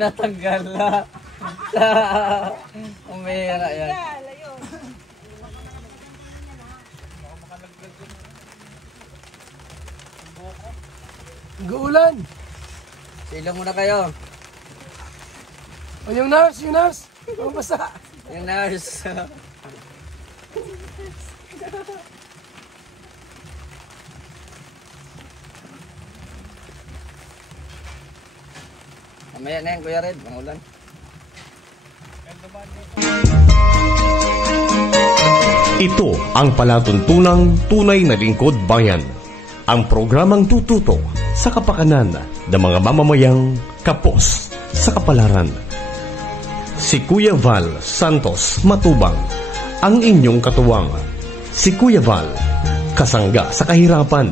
Natanggal na. Umihira yan. Guulan. Silong muna kayo. O yung nurse, yung nurse. Ang basa. Yung nurse. Mamaya na yan, Kuya Red. Mangulan. Ito ang palatuntunang tunay na lingkod bayan. Ang programang tututo sa kapakanan ng mga mamamayang kapos sa kapalaran. Si Kuya Val Santos Matubang, ang inyong katuwang. Si Kuya Val, kasangga sa kahirapan,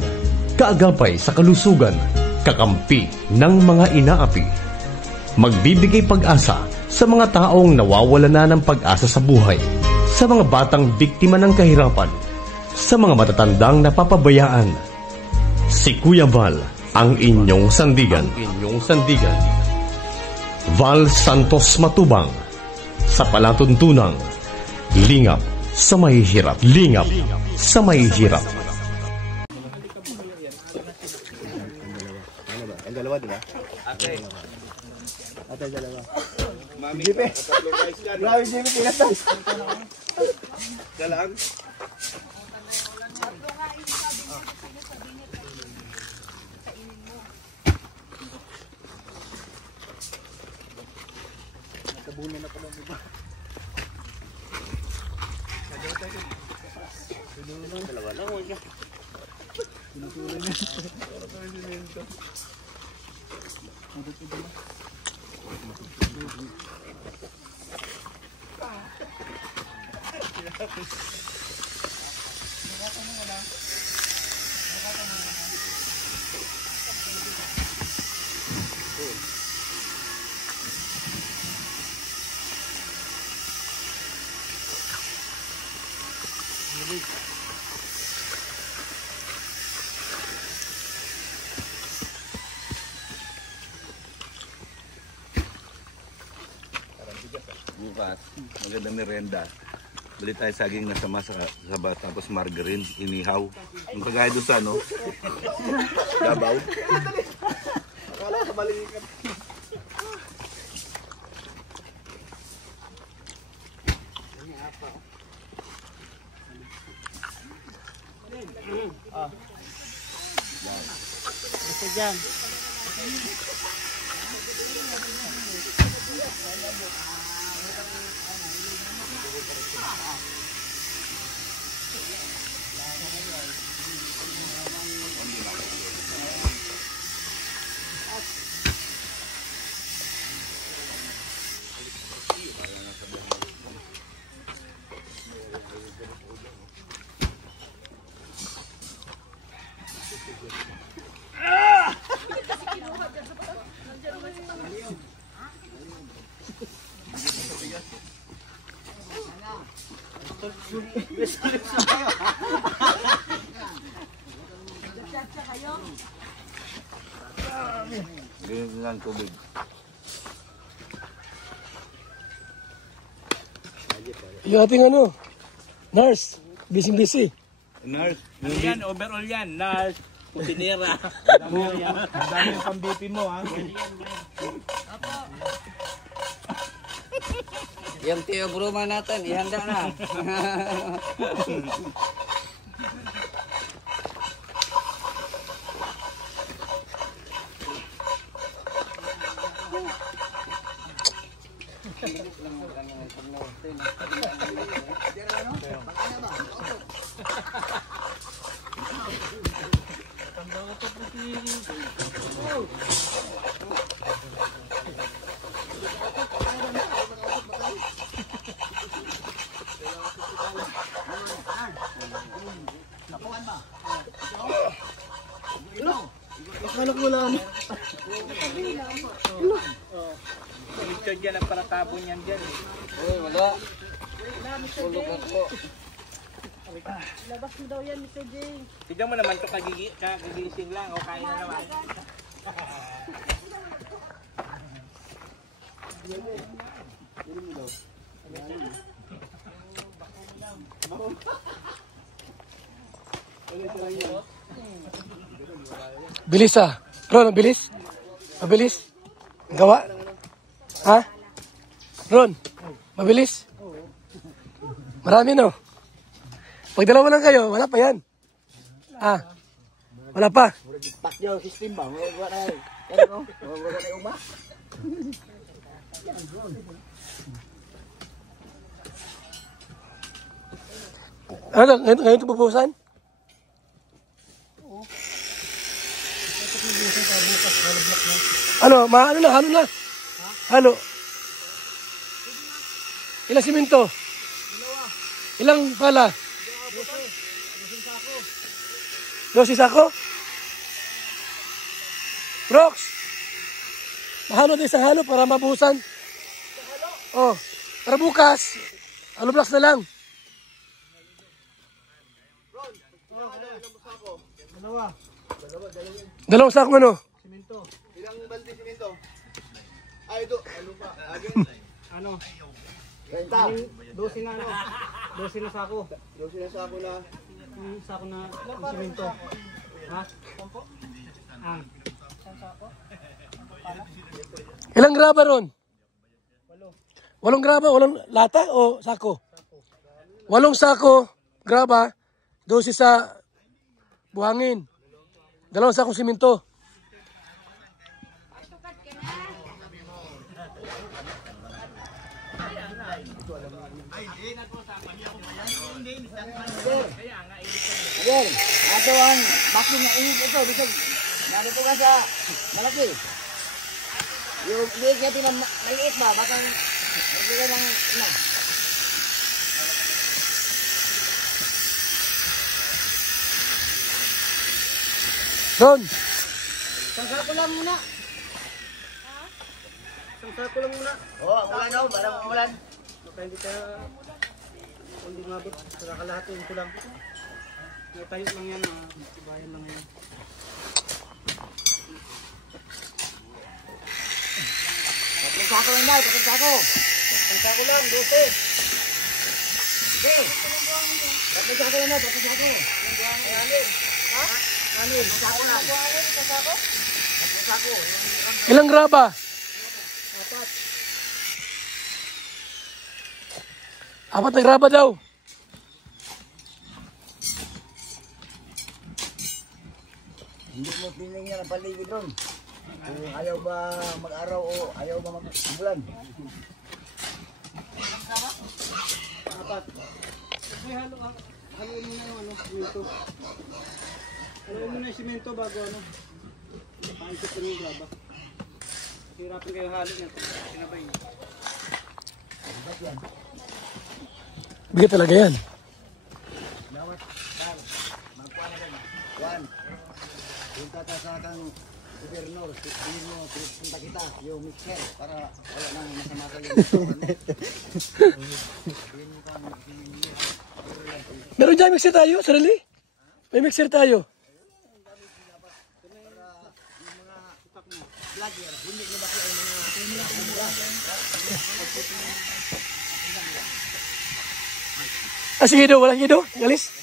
kaagapay sa kalusugan, kakampi ng mga inaapi. Magbibigay pag-asa sa mga taong nawawala na ng pag-asa sa buhay, sa mga batang biktima ng kahirapan, sa mga matatandang napapabayaan. Si Kuya Val, ang inyong sandigan. Val Santos Matubang, sa palatuntunang lingap sa mahihirap. Lingap sa mahihirap. Ang dalawa, di ba? Okay. Ate, dalawa. Jipe. Grabe, Jipe, pinatas. Galang. Natabunan na pala mo ba? Dalawa lang, huwag ka. Sinusuran niya. Bukas, magandang merenda. Bili tayo saging na sama sa sabat, tapos margarine, inihaw. Yung kagaya doon sa ano, Davao. Akala ka balikan. Ito dyan. Ganyan lang tubig. Yung ating ano, nurse, busy-busy. Nurse, Ano yan? Overall yan. Nurse, putinera. Ang dami yung pang-BP mo, ha? Yung Tio Bruma natin, ihanda na. Akala ko wala na. Richard yan ang paratabon yan dyan. Uy, wala. Tulog ako. Labas mo daw yan, Mr. J. Tignan mo naman ito kagigising lang o kain na naman. Bilis ah. Ron, bilis. Mabilis. Gawa. Ha? Ron, mabilis. Marami no. Pag dalawa lang kayo, wala pa yan. Ah. Wala pa. Pakyo system ba? Wala na. Ano? Wala na uma. Ano? Ngayon ito pupusan? Ano? Ano na? Halo na? Halo. Ilang simento? Ilang pala? 12 sako? Brox! Mahalo din isang halo para mabuhusan. Oh, para bukas, halo blocks na lang. Dalawang sako ano? Ilang balde simento? Ay, ito. Ano pa? Ano? 12 na ano? 12 na sako. 12 na sako na. Sako na simento. Ha? Ilang graba ron? 8 graba, 8 lata o sako? 8 sako, graba, 12 sa buhangin. 2 sakong simento. Again, ato ang vacuum na ihig ito. Bisog, narito ka sa malaki. Yung ihig natin na maliit ba? Bakang magbigay ng ina. Ron, Isang sako lang muna. Isang sako lang muna. Oo, umulan daw. Balang umulan. Baka hindi tayo, hindi mabot. Saka kalahatin ko lang. May tayo lang yan, bayan lang yan. Tatlong sako lang daw. Tatlong sako. Tatlong sako lang. 12. Okay. Tatlong sako lang daw. Tatlong sako. Anin. Ha? Anin. Sako lang. Tatlong sako? Tatlong sako. ilang graba? 4 na graba daw. Hindi mo piling yan ang paligid ron. Kung ayaw ba mag-araw o ayaw ba mag-bulan. Kasi haluin mo na yung ano, simento. Haluin mo na yung simento bago ano. Paikot ko na yung graba. Hirapan kayo halo niya. Sinabay niya. Bigat talaga yan. Juan, punta ka sa kang gobernador, sabihin mo, punta kita, yung mixer, para wala nang masama sa Meron dyan mixer tayo, sarili? May mixer tayo. Ah, sige Ido, walang Ido, galis.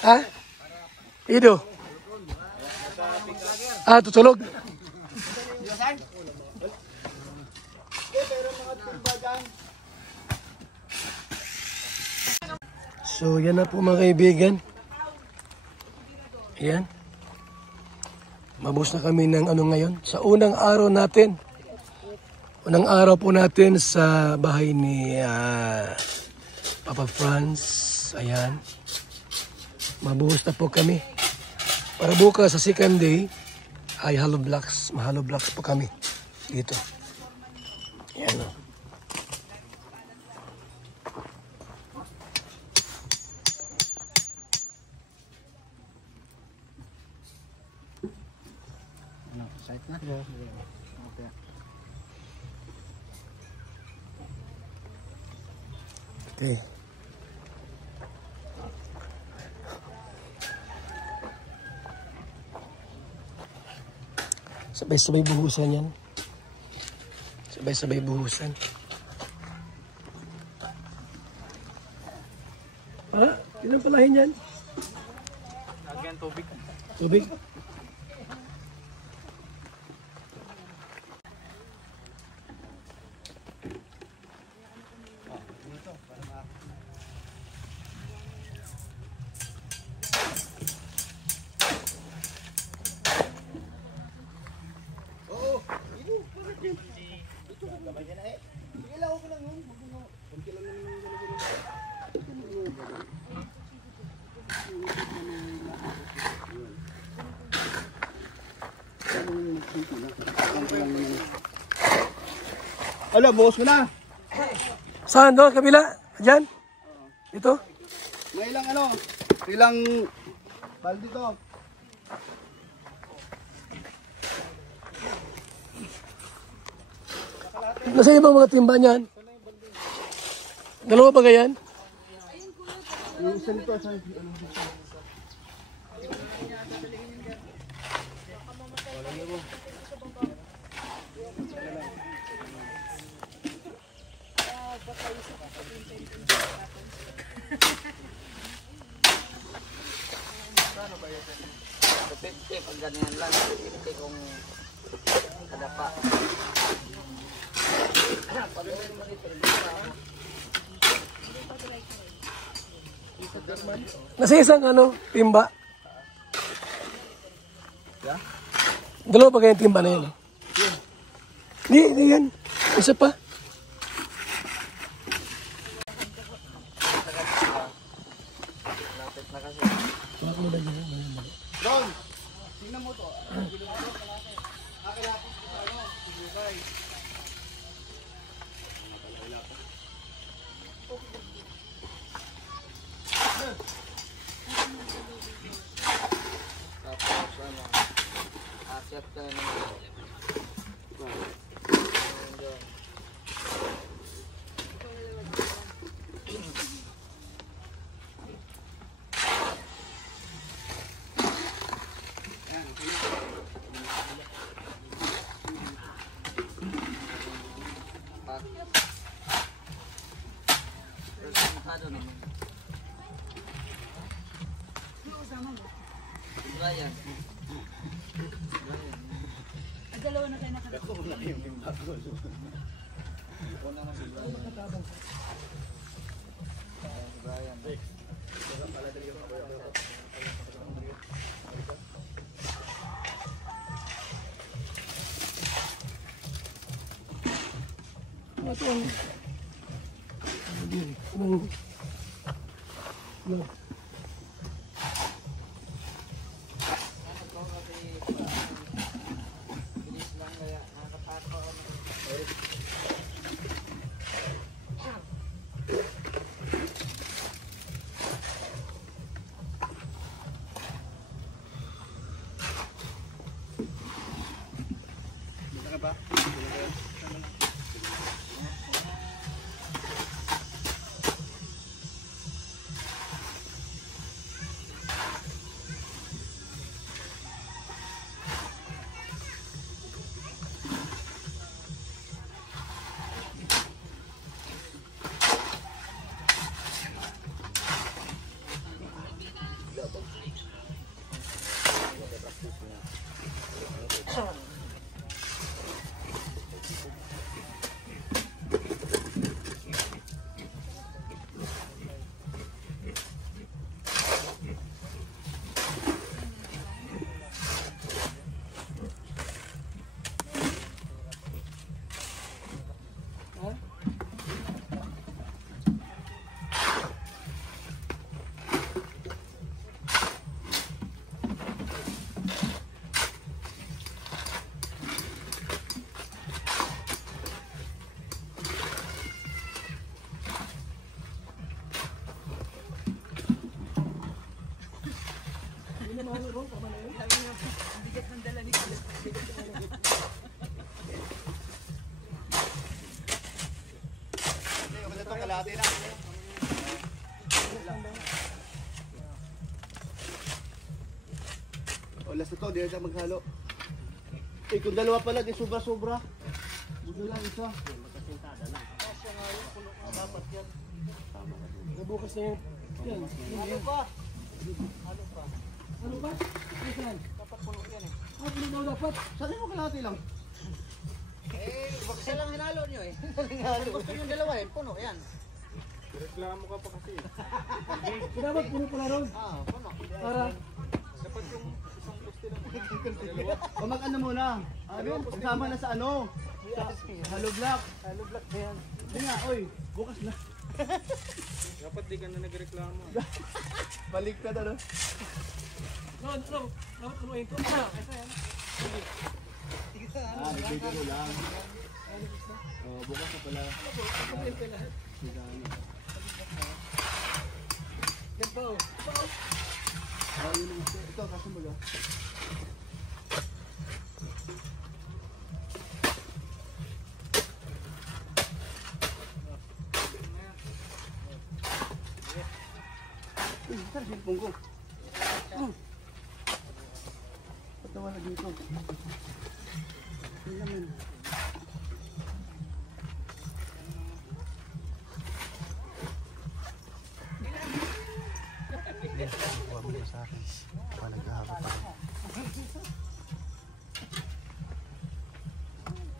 Ha? Ido. Ah, tutulog. So, yan na po mga kaibigan. Ayan. Mabos na kami ng ano ngayon. Sa unang araw natin. Unang araw po natin sa bahay ni Papa Franz. Ayan. Mabuhos na po kami. Para bukas sa second day ay hollow blocks. Mahalo blocks po kami dito. Ayan o. Okay. Sabay-sabay buhusan yan. sabay-sabay buhusan. Ilang palahin yan? Lagyan tubig. Tubig? Ano, bukas mo na. Saan doon? Kabila? Diyan? Ito? May ilang ano, ilang balde to. Nasa ibang mga timba niyan? Dalawa ba ganyan? Yung isa nito, sa Pag ganyan lang, hindi kong kadapa. Nasa isang ano, timba? Dalawa ba ganyan timba na yun? Hindi yan. Isa pa. Don, tingnan mo to. Tapos ano, asyat ka na naman. Brian. Dalawa na tayo nakadako. Ito ang... Kalahati na. O, last na to, di na siya maghalo. Eh, kung dalawa pala, di sobra-sobra. lang isa. Bukas na yan. Yan. Ano pa? Ano ba? Ano saan? Dapat puno yan eh. Ah, puno daw dapat. Saan mo kalahati lang? Eh, bakit lang hinalo nyo eh. Gusto nyo dalawa eh, puno yan. Reklamo ka pa kasi. Dapat puno pala ron. Ah, puno. Para Dapat yung isang poste lang. O mag-ano muna? Ano? Kasama na sa ano? Sa hollow block. Halo black na yan. Hindi nga, oy. Bukas na. Dapat di ka na nagreklamo. Balik ka na, no? dapat punuin ko. Ito yan. Ibigay ko lang. Bukas na pala. Yan pa oh. Yun ang ito, kasunod ah. Saan silpong ko? Patawa na dito. Ang laman.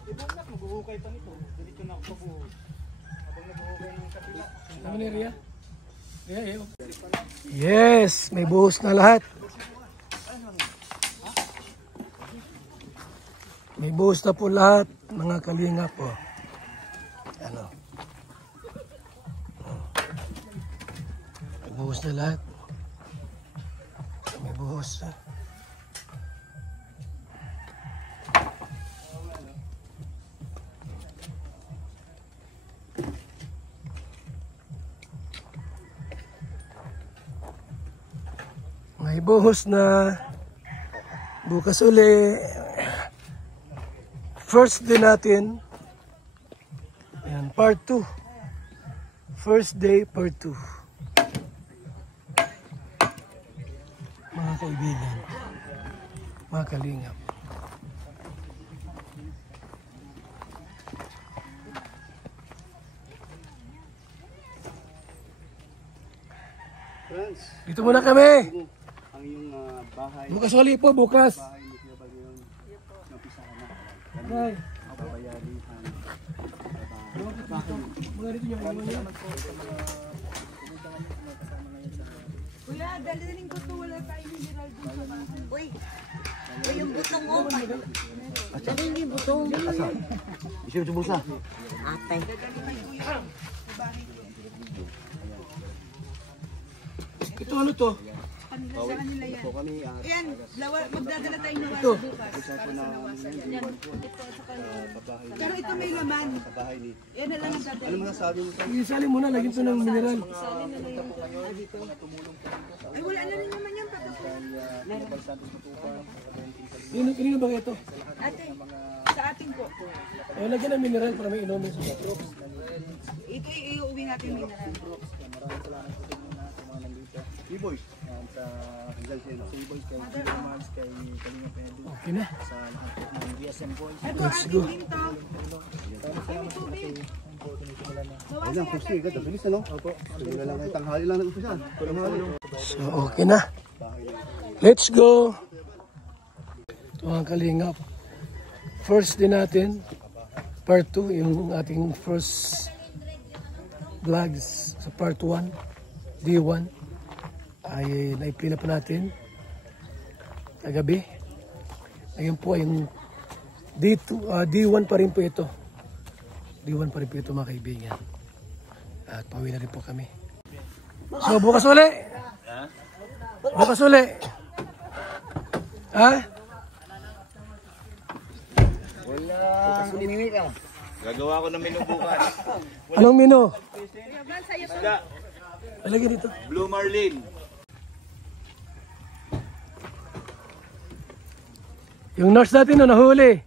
Ibang maghuhukay pa nito. Dito na ako pabuhos. Habang nabuhukay ng kapila. Ano ni Ria? Ria, eh. Yes, may buhos na lahat. May buhos na po lahat, mga kalingap po. Ano? May buhos na lahat. May buhos na. May buhos na. Bukas uli. First day natin. Ayan, part 2. First day, part 2. Mga kaibigan. Mga kalingap. Friends, Dito muna kami. ang iyong bahay. Bukas uli po, bukas. Bahay ni Kuya Bal yun. Napisahan na. Ay, Babayari ang mga dito yung mga yan. Kuya, dalhin ko to. Wala tayong mineral dun sa bahay. Uy! Uy, yung butong mo. Dalhin yung butong. Isip sa bulsa. Atay. Ito ano to? Kanila sa kanila yan. So kami, Ayan, magdadala tayo ng wasa bukas. isa po na Yan, ito sa kanila. Pero ito may laman. sa bahay ni. Yan na lang ang dadala. Ano masasabi mo sa Isali muna, lagyan to ng mineral. Salin na lang yung dito. Ay, wala na rin naman yan. Kanino ba ito? Ate, sa atin po. O, lagyan ng mineral para may inumin sa mga. Ito iuwi natin mineral. E-Boys? Sa Hanggang sa E-Boys, kay Gino Mars, kay Kalinga Pedro, Okay na. sa lahat po ng DSM Boys. Ito, Let's ating go. din to. Ay, may tubig. Ayun lang, kursi, ganda. Bilis na, no? Opo. Tuloy na lang kayo. Tanghali lang nag-umpisa. Tanghali. So, okay na. Let's go. Ito ang kalingap. First din natin, part 2, yung ating first vlogs sa part 1, D1, ay naipila pa natin kagabi. Ngayon po ay yung D1 pa rin po ito. D1 pa rin po ito mga kaibigan. At pauwi na rin po kami. So bukas uli. Bukas uli. Ha? Gagawa ko ng menu bukas. Anong menu? Isda, Alagay dito. Blue Marlin. Yung nurse natin na nahuli.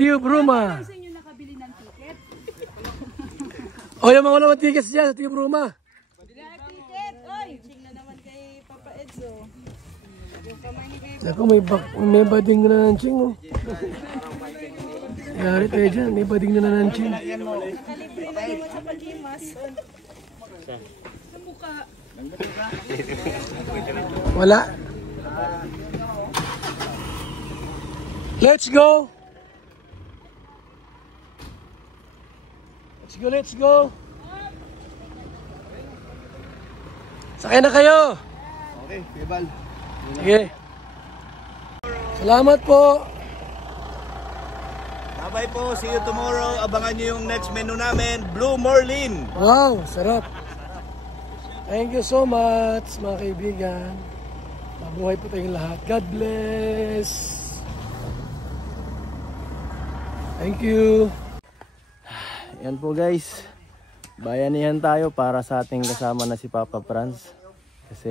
Tio Bruma. Sa inyo nakabili ng ticket? O yung mga walang tickets dyan sa Tio Bruma. Ticket! Oy! Tingnan naman kay Papa Edzo. Yung kamay ni kay Ako may bading na ng ching oh. Yari tayo dyan, may bading na nanansin. Nakalibre na naman sa Palimas. Sa mukha. Wala. Let's go! Let's go, let's go! Sakay na kayo! Okay, Bal. Sige. Salamat po! Bye po, see you tomorrow. Abangan nyo yung next menu namin, Blue Marlin. Wow, sarap! Thank you so much, mga kaibigan. Mabuhay po tayong lahat. God bless! Thank you! Yan po guys, bayanihan tayo para sa ating kasama na si Papa Franz. Kasi,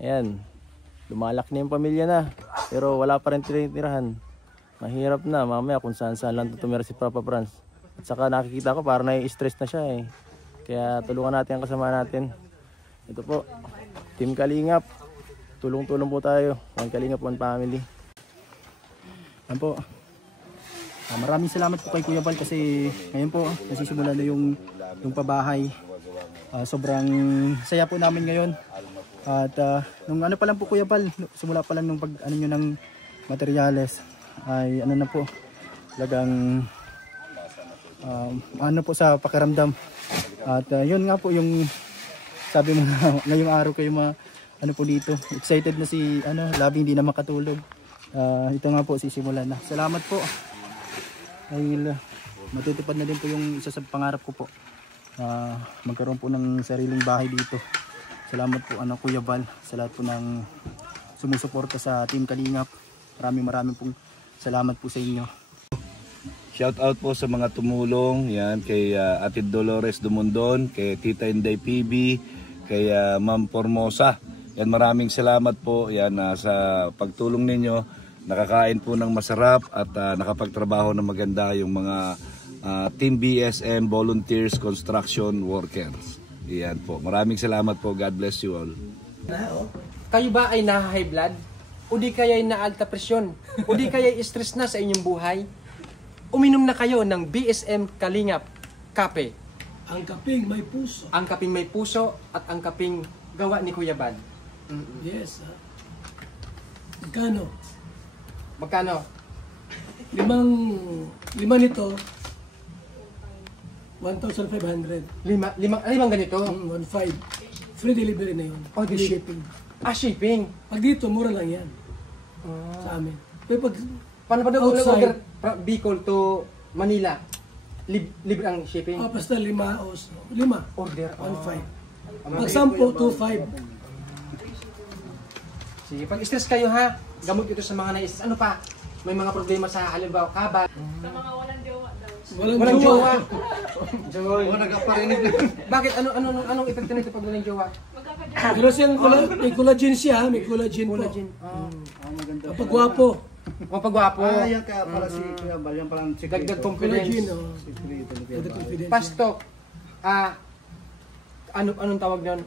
ayan, lumalak na yung pamilya na. Pero wala pa rin tinitirahan. Mahirap na, mamaya kung saan lang tumira si Papa Franz. At saka nakikita ko parang nai-stress na siya eh. Kaya tulungan natin ang kasama natin. Ito po, Team Kalingap. Tulong-tulong po tayo. One Kalingap, one family. Yan po. Maraming salamat po kay Kuya Bal kasi ngayon po nasisimula na yung pabahay. Sobrang saya po namin ngayon. At nung ano pa lang po Kuya Bal, simula pa lang nung pag ano nyo ng materyales ay ano na po, talagang ano po sa pakiramdam. At yun nga po yung sabi mo na ngayong araw kayo ano po dito, excited na si Labi hindi na makatulog. Ito nga po sisimulan na. Salamat po. Dahil matutupad na din po yung isa sa pangarap ko po. Magkaroon po ng sariling bahay dito. Salamat po Kuya Bal sa lahat po ng sumusuporta sa Team Kalingap. Maraming pong salamat po sa inyo. Shout out po sa mga tumulong, yan kay Ate Dolores Dumondon, kay Tita Inday PB, kay Ma'am Formosa. Yan, maraming salamat po yan sa pagtulong ninyo. Nakakain po ng masarap at nakapagtrabaho ng maganda yung mga Team BSM Volunteers Construction Workers. Yan po. Maraming salamat po. God bless you all. Kayo ba ay na-high blood? O di kaya ay na-alta presyon? O di kaya stress na sa inyong buhay? Uminom na kayo ng BSM Kalingap Kape. Ang kaping may puso. Ang kaping may puso at ang kaping gawa ni Kuya Bal. Yes. Magkano? Magkano? Lima nito, 1,500. Limang ganito? 1,500. Free delivery na yun. Oh, Free shipping. Shipping. Pag dito, mura lang yan. Sa amin. Pero pag Paano pa daw outside, order Bicol to Manila? Libre ang shipping? basta 5 Order. 1,500. Pag 10, 2,500. Sige, pag stress kayo ha, gamot ito sa mga na-stress. Ano pa? May mga problema sa halimbawa kabal. Sa mga walang jowa daw. Walang jowa. Nagkaparinig. Bakit? Anong epekto nito pag walang jowa? Pero siyang may collagen siya, may collagen po. Kapag gwapo. O pagwapo. Yan kaya para si Kuya Bal, yan parang Dagdag Collagen, confidence. Dagdag confidence. Pastok. Anong tawag nun?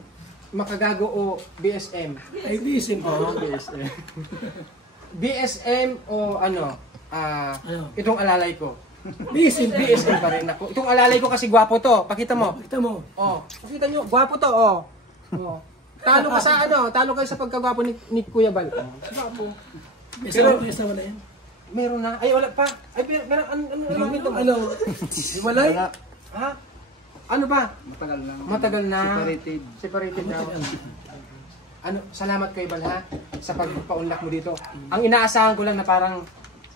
Makagago o BSM? Ay, BSM po. BSM o itong alalay ko. BSM. BSM pa rin ako. Itong alalay ko kasi gwapo to. Pakita mo. Pakita mo. Oh, pakita nyo. Gwapo to, oh. Talo ka sa talo kayo sa pagkagwapo ni Kuya Bal. Gwapo. May sama na yan. Meron na. Ay, wala pa. Ay, pero ano? Hiwalay? Ha? Ano ba? Matagal na. Matagal na. Separated. daw. Salamat kay Bal ha sa pagpaunlak mo dito. Ang inaasahan ko lang na parang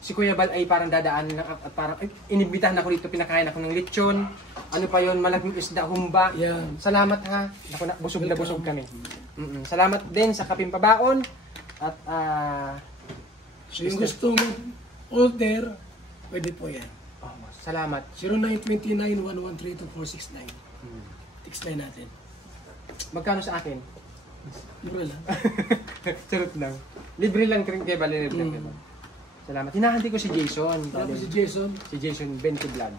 si Kuya Bal ay parang dadaan lang at parang inibitahan ako dito, pinakain ako ng lechon. Ano pa yon, malaking isda, humba. Yan. Salamat ha. Busog na busog kami. Salamat din sa kaping pabaon at So yung gusto mo order, pwede po yan. salamat. 0929-113-2469. Text line natin. Magkano sa akin? Mura lang. Charot lang. Libre lang kay Bal, libre lang kay Bal. Salamat. Hinahanti ko si Jason. Tapos si Jason. Si Jason 20 Vlog.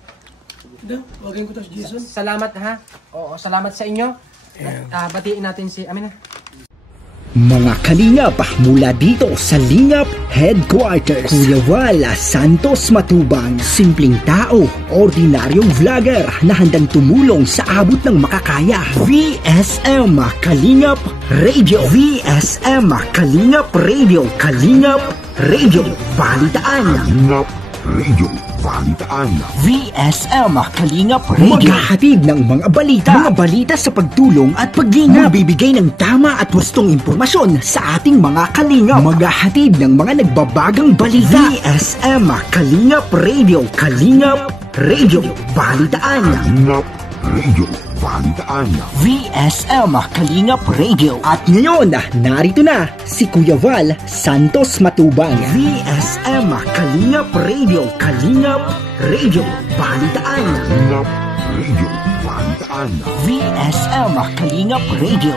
Huwagin ko to si Jason. Salamat ha. Oo, salamat sa inyo. At batiin natin si Amina. Mga kalingap mula dito sa Lingap Headquarters, Kuya Val Santos Matubang, simpleng tao, ordinaryong vlogger na handang tumulong sa abot ng makakaya. VSM Kalingap Radio, VSM Kalingap Radio, Kalingap Radio Balitaan, Kalingap Radio Balitaan, VSM Kalingap Radio. Maghahatid ng mga balita sa pagtulong at paglingap. Magbibigay ng tama at wastong impormasyon sa ating mga kalingap. Maghahatid ng mga nagbabagang balita. VSM Kalingap Radio, Kalingap Radio Balitaan, Kalingap Radio Balitaan, VSM Kalingap Radio. At ngayon, narito na si Kuya Val Santos Matubang. VSM Kalingap Radio, Kalingap Radio Balitaan, Kalingap Radio Balitaan, VSM Kalingap Radio.